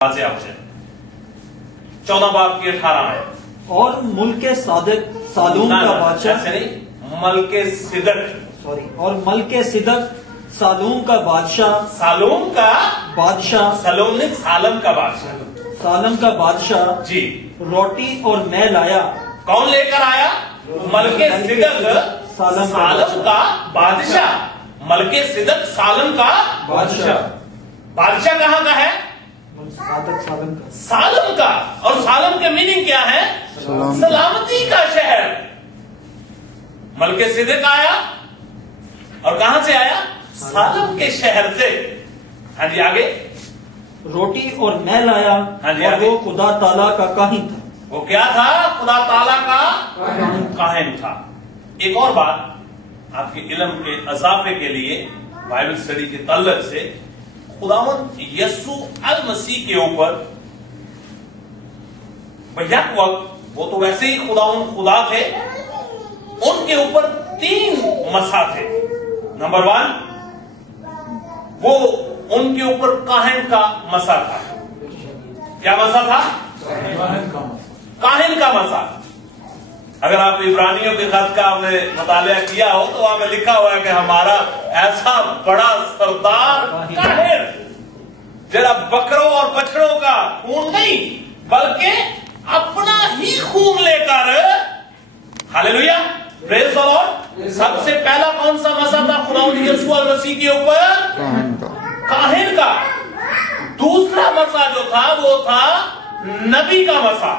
سے آپ سے 14 باب کی 18 ہے اور ملک صادق سالوم کا بادشاہ ملک صدق اور ملک صدق سالوم کا بادشاہ سالوم کا بادشاہ جی روٹی اور میں لایا. کون لے کر آیا؟ ملک صدق سالم کا بادشاہ. ملک صدق سالم کا بادشاہ کہاں کا ہے؟ سالم کا. اور سالم کے میننگ کیا ہے؟ سلامتی کا شہر. ملک صدق آیا اور کہاں سے آیا؟ سالم کے شہر سے. ہاں جی آگے. روٹی اور میں لایا. ہاں جی اور وہ خدا تعالیٰ کا کاہن تھا. وہ کیا تھا؟ خدا تعالیٰ کا کاہن تھا. ایک اور بات آپ کے علم کے اضافے کے لیے بائبل اسٹڈی کے تعلق سے، خداوند یسوع المسیح کے اوپر بیک وقت، وہ تو ویسے ہی خداوند خدا تھے، ان کے اوپر 3 مسا تھے. نمبر 1 وہ ان کے اوپر کاہن کا مسا تھا. کیا مسا تھا؟ کاہن کا مسا. اگر آپ عبرانیوں کے خط کا آپ نے مطالعہ کیا ہو تو وہاں پہ لکھا ہوا ہے کہ ہمارا ایسا بڑا سردار کاہن جرا بکروں اور بچڑوں کا خون نہیں بلکہ اپنا ہی خون لے کر، ہاللیلویا، پریز دی لارڈ. سب سے پہلا کون سا مسا تھا خداوند یسوع المسیح کے اوپر؟ کاہن کا. دوسرا مسا جو تھا وہ تھا نبی کا مسا.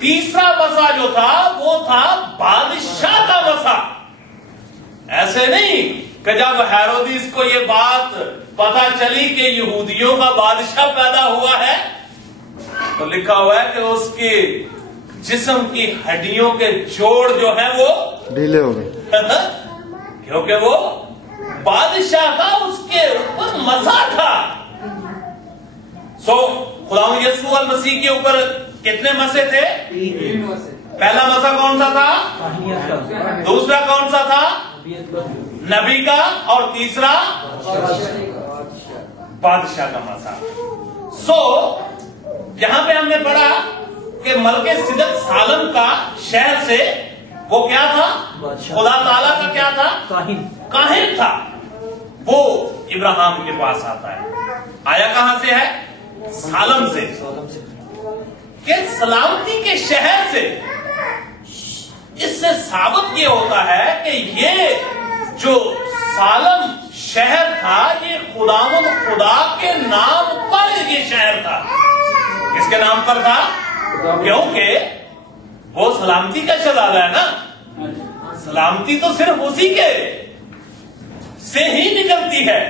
تیسرا مسا جو تھا وہ تھا بادشاہ کا مسا. ایسے نہیں کہ جب ہیرودیس کو یہ بات پتا چلی کہ یہودیوں کا بادشاہ پیدا ہوا ہے تو لکھا ہوا ہے کہ اس کے جسم کی ہڈیوں کے جوڑ جو ہیں وہ ڈھیلے ہو گئے کیونکہ وہ بادشاہ کا اس کے اوپر مسا تھا. خداوند یسوع المسیح کے اوپر کتنے مسے تھے؟ 3 مسے. پہلا مسا کون سا تھا؟ دوسرا کون سا تھا؟ نبی کا. اور تیسرا بادشاہ کا مسا. یہاں پہ ہم نے پڑھا کہ ملک صدق سالم کا شہر سے وہ کیا تھا؟ خدا تعالیٰ کا کیا تھا؟ کاہن تھا. وہ ابراہیم کے پاس آتا ہے. آیا کہاں سے ہے؟ سالم سے. کہ سلامتی کے شہر سے. اس سے ثابت یہ ہوتا ہے کہ یہ جو سالم شہر تھا یہ خداوند خدا کے نام پر یہ شہر تھا. کس کے نام پر تھا؟ کیونکہ وہ سلامتی کا شہزادہ ہے نا. سلامتی تو صرف اسی کے سے ہی نکلتی ہے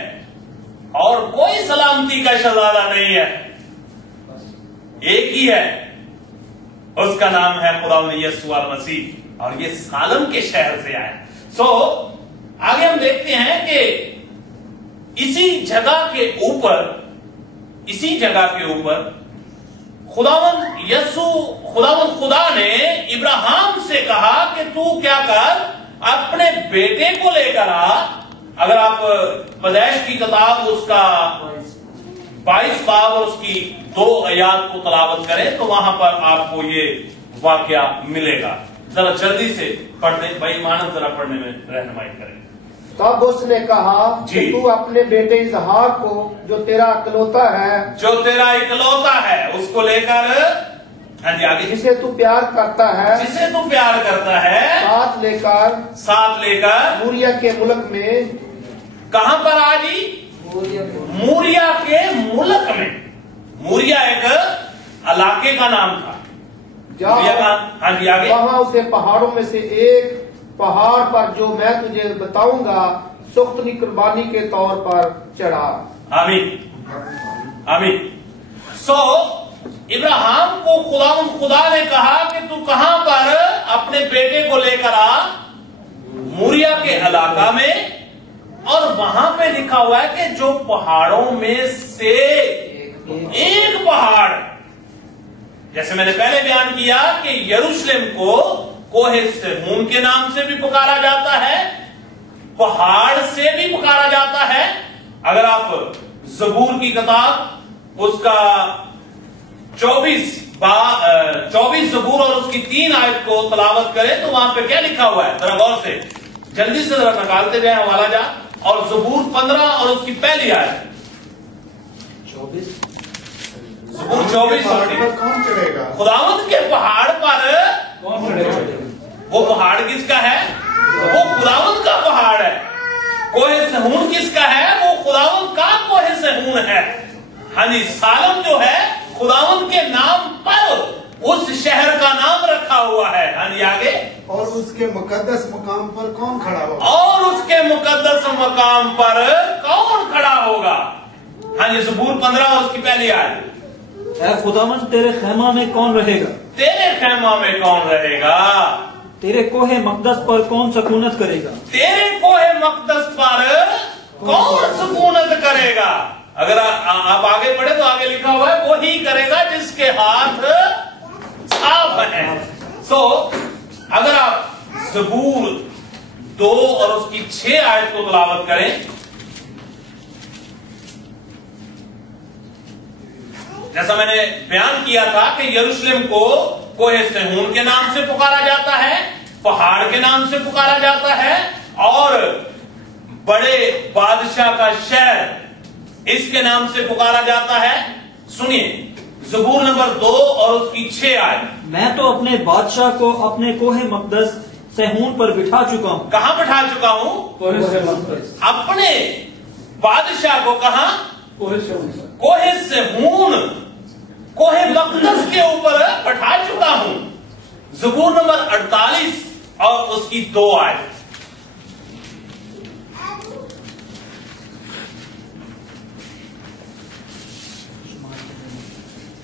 اور کوئی سلامتی کا شہزادہ نہیں ہے. ایک ہی ہے، اس کا نام ہے خداوند یسوع المسیح. اور یہ سالم کے شہر سے آیا. آگے ہم دیکھتے ہیں کہ اسی جگہ کے اوپر خداوند خدا نے ابراہیم سے کہا کہ تو کیا کر، اپنے بیٹے کو لے کر آ. اگر آپ پیدائش کی کتاب اس کا 22 باب اور اس کی 2 آیات کو تلاوت کریں تو وہاں پر آپ کو یہ واقعہ ملے گا. ذرا جلدی سے پڑھ دیں بھائی، مانند ذرا پڑھنے میں رہنمائی کریں. تب اس نے کہا کہ تو اپنے بیٹے اسحاق کو جو تیرا اکلوتا ہے اس کو لے کر، ہاں جی آگے، جسے تو پیار کرتا ہے ساتھ لے کر موریا کے ملک میں. کہاں پر آجی؟ موریا کے ملک میں. موریا ایک علاقے کا نام تھا. ہاں جی آگے. وہاں اسے پہاڑوں میں سے ایک پہاڑ پر جو میں تجھے بتاؤں گا سختنی قربانی کے طور پر چڑھا. آمین آمین. ابراہیم کو خدا نے کہا کہ تو کہاں پر اپنے بیٹے کو لے کر آ، موریا کے علاقہ میں. اور وہاں پہ لکھا ہوا ہے کہ جو پہاڑوں میں سے ایک پہاڑ، جیسے میں نے پہلے بیان کیا کہ یروشلم کو کوہ سہون کے نام سے بھی پکارا جاتا ہے، پہاڑ سے بھی پکارا جاتا ہے. اگر آپ زبور کی کتاب اس کا 24 زبور اور اس کی 3 آیت کو تلاوت کریں تو وہاں پہ کیا لکھا ہوا ہے؟ ذرا غور سے جلدی سے ذرا نکالتے جائیں حوالہ جا. اور زبور 15 اور اس کی پہلی آیت. 24 زبور 24 کون چڑھے گا؟ خداوند کے پہاڑ پر. وہ پہاڑ کس کا ہے؟ وہ خداوند کا پہاڑ ہے. کوہ سہون کس کا ہے؟ وہ خداوند کا کوہ سہون ہے. ہاں جی، سالم جو ہے خداوند کے نام پر اس شہر کا نام رکھا ہوا ہے. ہاں جی آگے. اور اس کے مقدس مقام پر کون کھڑا ہوگا؟ اور اس کے مقدس مقام پر کون کھڑا ہوگا؟ ہاں جی، زبور 15 اور اس کی پہلی آیت. اے خداوند تیرے خیمہ میں کون رہے گا؟ تیرے خیمہ میں کون رہے گا؟ تیرے کوہ مقدس پر کون سکونت کرے گا؟ تیرے کوہ مقدس پر کون سکونت کرے گا؟ اگر آپ آگے پڑھے تو آگے لکھا ہوا ہے وہی کرے گا جس کے ہاتھ صاف ہیں. سو اگر آپ زبور 2 اور اس کی 6 آیت کو تلاوت کریں، جیسا میں نے بیان کیا تھا کہ یروشلم کو کوہ سہون کے نام سے پکارا جاتا ہے، پہاڑ کے نام سے پکارا جاتا ہے، اور بڑے بادشاہ کا شہر اس کے نام سے پکارا جاتا ہے. سنیے زبور نمبر 2 اور اس کی 6 آیت. میں تو اپنے بادشاہ کو اپنے کوہ مقدس سہون پر بٹھا چکا ہوں. کہاں بٹھا چکا ہوں؟ اپنے بادشاہ کو کہاں؟ کوہ سہون، کوہ مقدس کے اوپر بٹھا چکا ہوں. زبور نمبر 48 اور اس کی 2 آیت.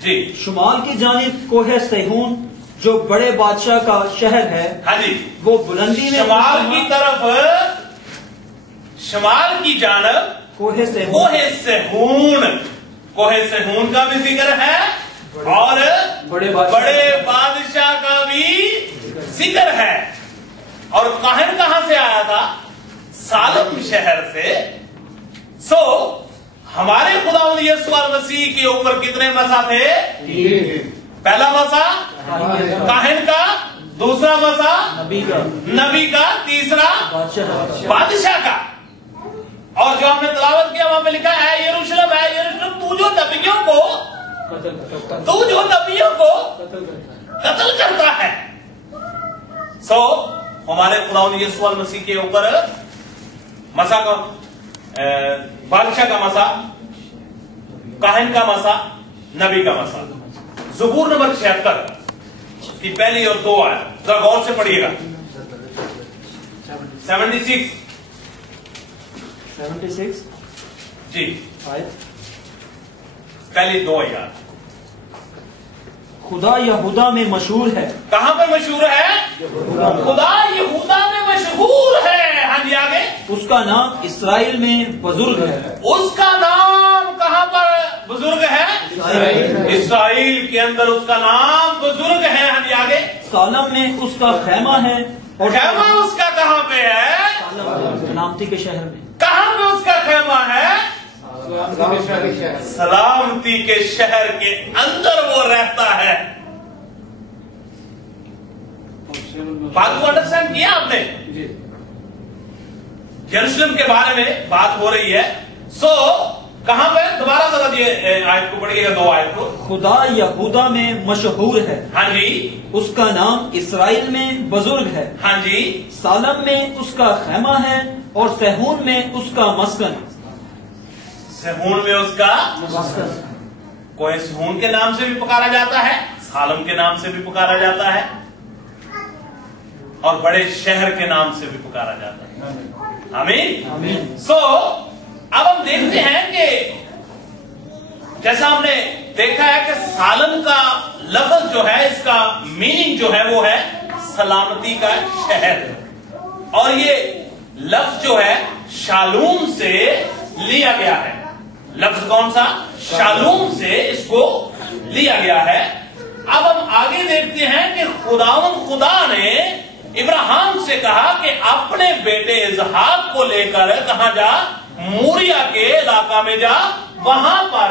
جی شمال کی جانب کوہ سہون جو بڑے بادشاہ کا شہر ہے، ہاں جی، وہ بلندی میں شمال کی طرف، شمال کی جانب کوہ سہون. کوہ سہون کا بھی ذکر ہے اور بڑے بادشاہ کا بھی ذکر ہے. اور کاہن کہاں سے آیا تھا؟ سالم شہر سے. سو ہمارے خداوند یسوع مسیح کے اوپر کتنے مسا تھے؟ 3. پہلا مسا کاہن کا، دوسرا مسا نبی کا، تیسرا بادشاہ کا. اور جو ہم نے تلاوت کیا وہاں پہ لکھا ہے یروشلم تو جو نبیوں کو قتل کرتا ہے. سو ہمارے خداوند یسوع مسیح کے اوپر مسا کا، بادشاہ کا مسا، کاہن کا مسا، نبی کا مسا. زبور نمبر 76 کی پہلی اور 2 آیت ذرا غور سے پڑھیے گا. 76 جی پہلی 2 آیات. خدا یہودا میں مشہور ہے. کہاں پہ مشہور ہے؟ خدا یہودا میں مشہور ہے. ہاں جی آگے. اس کا نام اسرائیل میں بزرگ ہے. اس کا نام کہاں پر بزرگ ہے؟ اسرائیل کے اندر اس کا نام بزرگ ہے. ہاں جی آگے. سالم میں اس کا خیمہ ہے. اور خیمہ اس کا کہاں پہ ہے؟ سلامتی کے شہر میں. کہاں پہ اس کا خیمہ ہے؟ سلامتی کے شہر کے اندر وہ رہتا ہے. بات کو انڈرسٹینڈ کیا آپ نے؟ یروشلم کے بارے میں بات ہو رہی ہے. سو کہاں پہ؟ دوبارہ ذرا یہ آیت کو پڑھیے گا، 2 آیت کو. خدا یہودا میں مشہور ہے. ہاں جی. اس کا نام اسرائیل میں بزرگ ہے. ہاں جی. سالم میں اس کا خیمہ ہے اور سہون میں اس کا مسکن. سہون میں اس کا کوہ سہون کے نام سے بھی پکارا جاتا ہے، سالم کے نام سے بھی پکارا جاتا ہے، اور بڑے شہر کے نام سے بھی پکارا جاتا ہے. آمین. سو اب ہم دیکھتے ہیں کہ جیسا ہم نے دیکھا ہے کہ سالم کا لفظ جو ہے، اس کا میننگ جو ہے وہ ہے سلامتی کا شہر. اور یہ لفظ جو ہے شالوم سے لیا گیا ہے. لفظ کون سا؟ شالوم سے اس کو لیا گیا ہے. اب ہم آگے دیکھتے ہیں کہ خدا نے ابراہیم سے کہا کہ اپنے بیٹے اسحاق کو لے کر کہاں جا؟ موریا کے علاقہ میں جا، وہاں پر